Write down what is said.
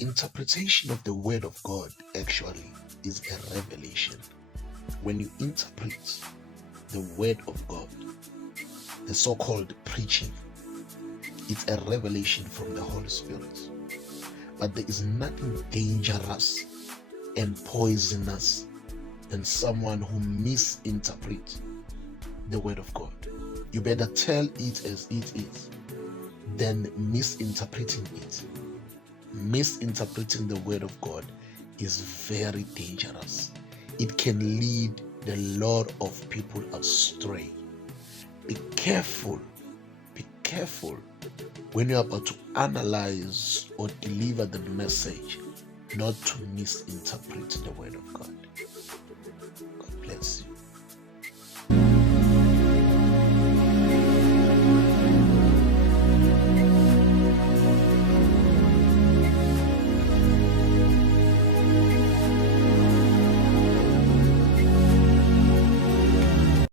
Interpretation of the word of God actually is a revelation. When you interpret the word of God, the so-called preaching, it's a revelation from the Holy Spirit. But there is nothing dangerous and poisonous than someone who misinterprets the word of God. You better tell it as it is than misinterpreting it. Misinterpreting the word of God is very dangerous. It can lead the lot of people astray. Be careful. Be careful when you're about to analyze or deliver the message, not to misinterpret the word of God. God bless you.